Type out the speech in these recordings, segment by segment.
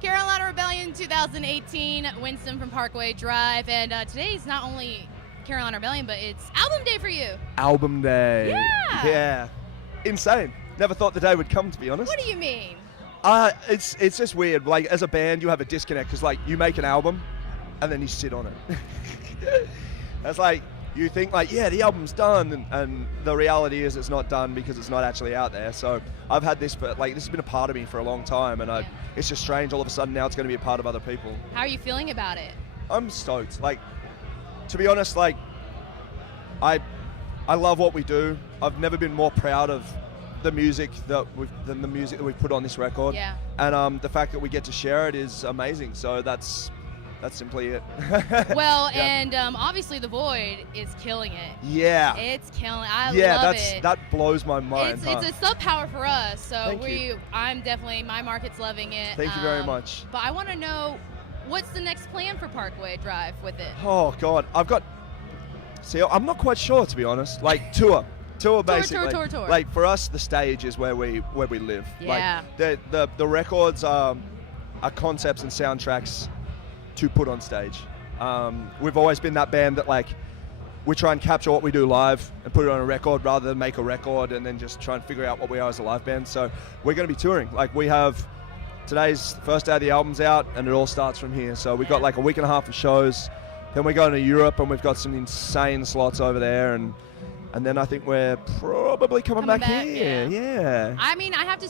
Carolina Rebellion 2018, Winston from Parkway Drive, and today's not only Carolina Rebellion, but it's album day for you. Album day. Yeah. Yeah. Insane. Never thought the day would come, to be honest. What do you mean? It's just weird. Like, as a band, you have a disconnect because, like, you make an album and then you sit on it. That's like, you think, like, yeah, the album's done, and the reality is it's not done because it's not actually out there. So I've had this, but, like, this has been a part of me for a long time, and it's just strange all of a sudden now it's going to be a part of other people. How are you feeling about it? I'm stoked. Like, to be honest, like, I love what we do. I've never been more proud of the music than the music that we've put on this record. Yeah. And the fact that we get to share it is amazing. So that's simply it. Well, yeah. and obviously The Void is killing it. Yeah. It's killing it. I yeah, love it. That blows my mind. It's a sub power for us. So Thank you. I'm definitely, my market's loving it. Thank you very much. But I want to know, what's the next plan for Parkway Drive with it? Oh God, I'm not quite sure, to be honest. Like, tour basically. Tour. Like, for us, the stage is where we live. Yeah. Like, the records are concepts and soundtracks to put on stage. We've always been that band that, like, we try and capture what we do live and put it on a record rather than make a record and then just try and figure out what we are as a live band. So we're going to be touring. Like, today's the first day of the album's out, and it all starts from here. So we've got like a week and a half of shows. Then we're going to Europe, and we've got some insane slots over there, and then I think we're probably coming back here. Yeah. I mean, I have to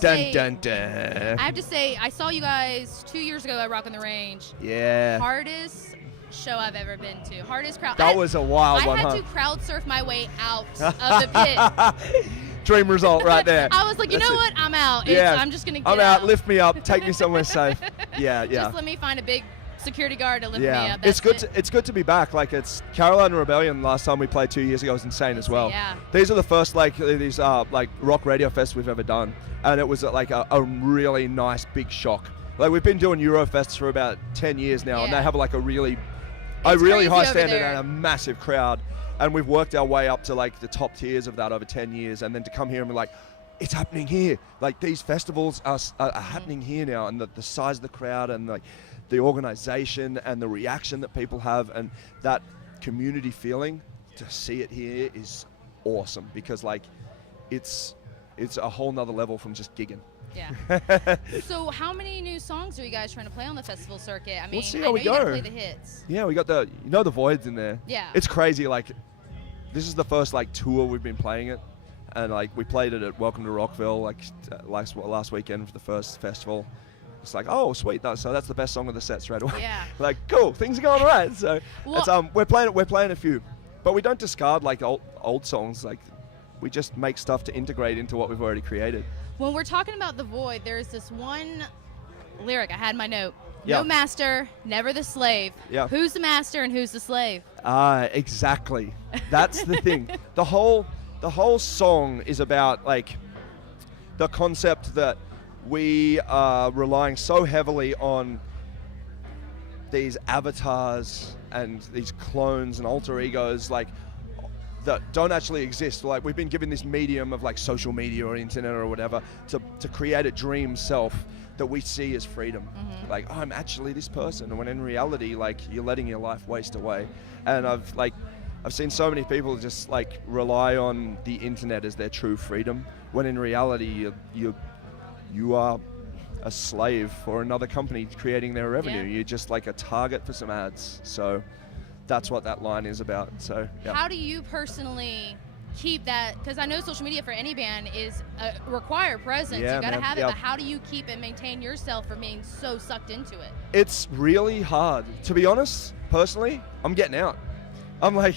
say, I saw you guys 2 years ago at Rock on the Range. Yeah. Hardest show I've ever been to. Hardest crowd. That was a wild one, I had to crowd surf my way out of the pit. Dream result right there. I was like, you know what? I'm out. I'm just going to get out. Lift me up. Take me somewhere safe. Yeah. Just let me find a big security guard to lift me up. It's good to be back. Like, it's Carolina Rebellion. Last time we played 2 years ago was insane as well. Yeah. These are the first like rock radio fest we've ever done, and it was like a really nice big shock. Like, we've been doing Eurofests for about 10 years now, and they have like a really high standard and a massive crowd, and we've worked our way up to like the top tiers of that over 10 years, and then to come here and be like, it's happening here. Like, these festivals are happening here now, and the size of the crowd and like the organization and the reaction that people have and that community feeling, to see it here is awesome, because like it's a whole nother level from just gigging. Yeah. So how many new songs are you guys trying to play on the festival circuit? I mean, we'll see how we go. You gotta play the hits. Yeah, we got the Void's in there. Yeah. It's crazy. Like, this is the first like tour we've been playing it, and like we played it at Welcome to Rockville like last weekend for the first festival. It's like, oh sweet, so that's the best song of the set straight away. Yeah. Like, cool, things are going right. So we're playing a few, but we don't discard like old songs. Like, we just make stuff to integrate into what we've already created. When we're talking about The Void, there's this one lyric, I had my note. Yeah. No master, never the slave. Yeah. Who's the master and who's the slave? Exactly. That's the thing. The whole song is about like the concept that we are relying so heavily on these avatars and these clones and alter egos, like, that don't actually exist. Like, we've been given this medium of like social media or internet or whatever to create a dream self that we see as freedom. Mm-hmm. Like, I'm actually this person, when in reality, like, you're letting your life waste away. And I've seen so many people just like rely on the internet as their true freedom, when in reality you are a slave for another company creating their revenue. You're just like a target for some ads. So that's what that line is about. So yeah. How do you personally keep that? Because I know social media for any band is a required presence. Yeah, you got to have it, yeah. but how do you keep and maintain yourself from being so sucked into it? It's really hard. To be honest, personally, I'm getting out. I'm like,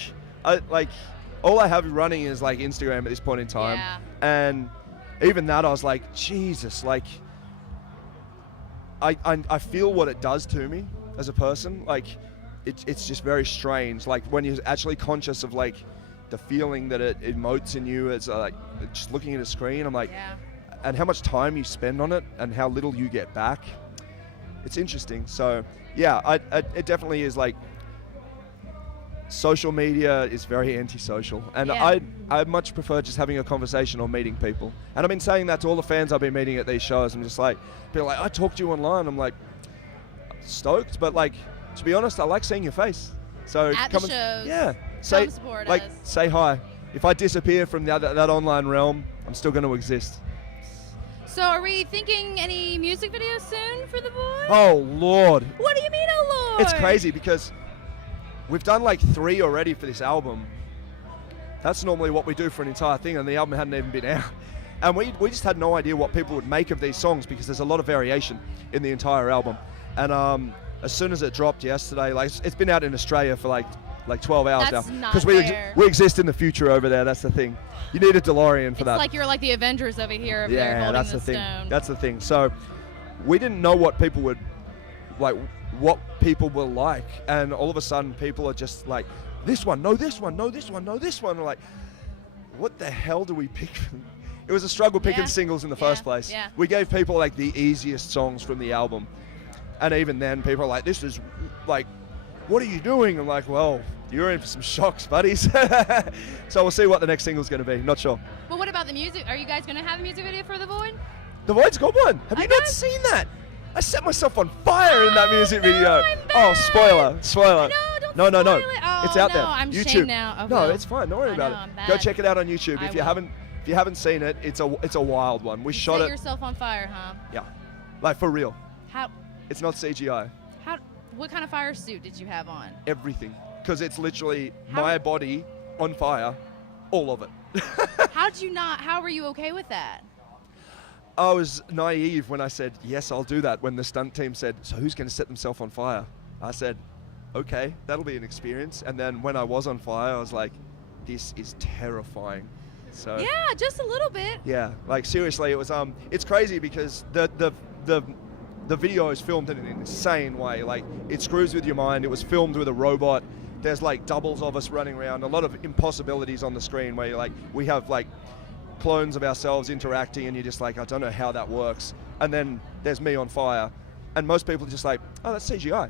all I have running is like Instagram at this point in time. Yeah. And even that, I was like, Jesus, like, I feel what it does to me as a person. Like, it's just very strange. Like, when you're actually conscious of like the feeling that it emotes in you, it's like just looking at a screen. I'm like, and how much time you spend on it and how little you get back. It's interesting. So yeah, it definitely is like social media is very antisocial, and Yeah. I much prefer just having a conversation or meeting people. And I've been saying that to all the fans I've been meeting at these shows. I'm just like, people are like, I talked to you online. I'm like, stoked, but like, to be honest, I like seeing your face. So At come the shows. yeah, say support like us. say hi. If I disappear from that online realm, I'm still going to exist. So are we thinking any music videos soon for the boy? Oh Lord, What do you mean, oh Lord? it's crazy because we've done like 3 already for this album. That's normally what we do for an entire thing, and the album hadn't even been out. And we just had no idea what people would make of these songs because there's a lot of variation in the entire album. And as soon as it dropped yesterday, like it's been out in Australia for like 12 hours That's now. not Because fair. we exist in the future over there. That's the thing. You need a DeLorean for It's that. like you're like the Avengers over here, over there Yeah, holding that's the the thing. stone. That's the thing. So we didn't know what people would like, what people were like, and all of a sudden people are just like, this one, no, this one, no, this one, no, this one. We're like, what the hell do we pick? It was a struggle picking Yeah. singles in the Yeah, first place. yeah. We gave people like the easiest songs from the album, and even then people are like, this is like, what are you doing? I'm like, well, you're in for some shocks, buddies. So we'll see what the next single's going to be. Not sure. But what about the music? Are you guys going to have a music video for The Void? The Void's got one. Have you not guys- seen that? I set myself on fire in that music no, video. I'm Oh, bad. spoiler. No, don't No. spoil it. Oh, It's out no, there. I'm YouTube. ashamed now. Oh, No, well. it's fine. Don't worry I about know, it. I'm Go bad. check it out on YouTube. I If you will. haven't seen it, it's a wild one. We shot Set it. yourself on fire, huh? Yeah, like for real. How? It's not CGI. How? What kind of fire suit did you have on? Everything, because it's literally How- my body on fire, all of it. How were you okay with that? I was naive when I said, yes, I'll do that. When the stunt team said, so who's going to set themselves on fire? I said, okay, that'll be an experience. And then when I was on fire, I was like, this is terrifying. So Yeah, just a little bit. yeah, like seriously, it was it's crazy because the video is filmed in an insane way. Like it screws with your mind. It was filmed with a robot. There's like doubles of us running around. A lot of impossibilities on the screen where you're like, we have like clones of ourselves interacting, and you're just like, I don't know how that works. And then there's me on fire, and most people are just like, oh, that's CGI.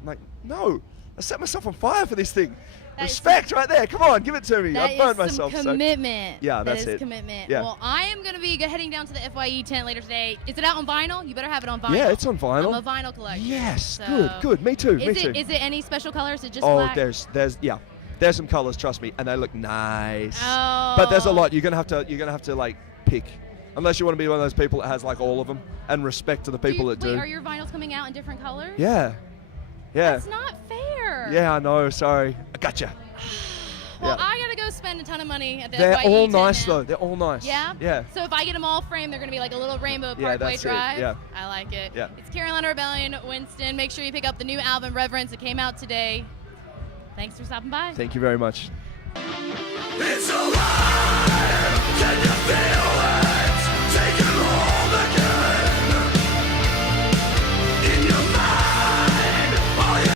I'm like, no, I set myself on fire for this thing. That is Respect right there. Come on, give it to me. That I is burned some myself. So commitment. Yeah, that's That is it. commitment. Yeah. Well, I am going to be heading down to the FYE tent later today. Is it out on vinyl? You better have it on vinyl. yeah, it's on vinyl. I'm a vinyl collector. Yes, so- good. Me too. Is me it too. is it any special colors? Is it just Oh, black? there's some colors, trust me, and they look nice. Oh. But there's a lot. You're gonna have to like pick, unless you want to be one of those people that has like all of them, and respect to the people that do. Wait, are your vinyls coming out in different colors? Yeah. That's not fair. Yeah, I know. Sorry, I gotcha. Well, Yeah. I gotta go spend a ton of money at the They're FYE all tent nice now. though. They're all nice. Yeah? Yeah. So if I get them all framed, they're gonna be like a little rainbow Yeah, Parkway that's it, Drive. yeah. I like it. Yeah. It's Carolina Rebellion, Winston. Make sure you pick up the new album Reverence. It came out today. Thanks for stopping by. Thank you very much. It's alive! Can you feel it?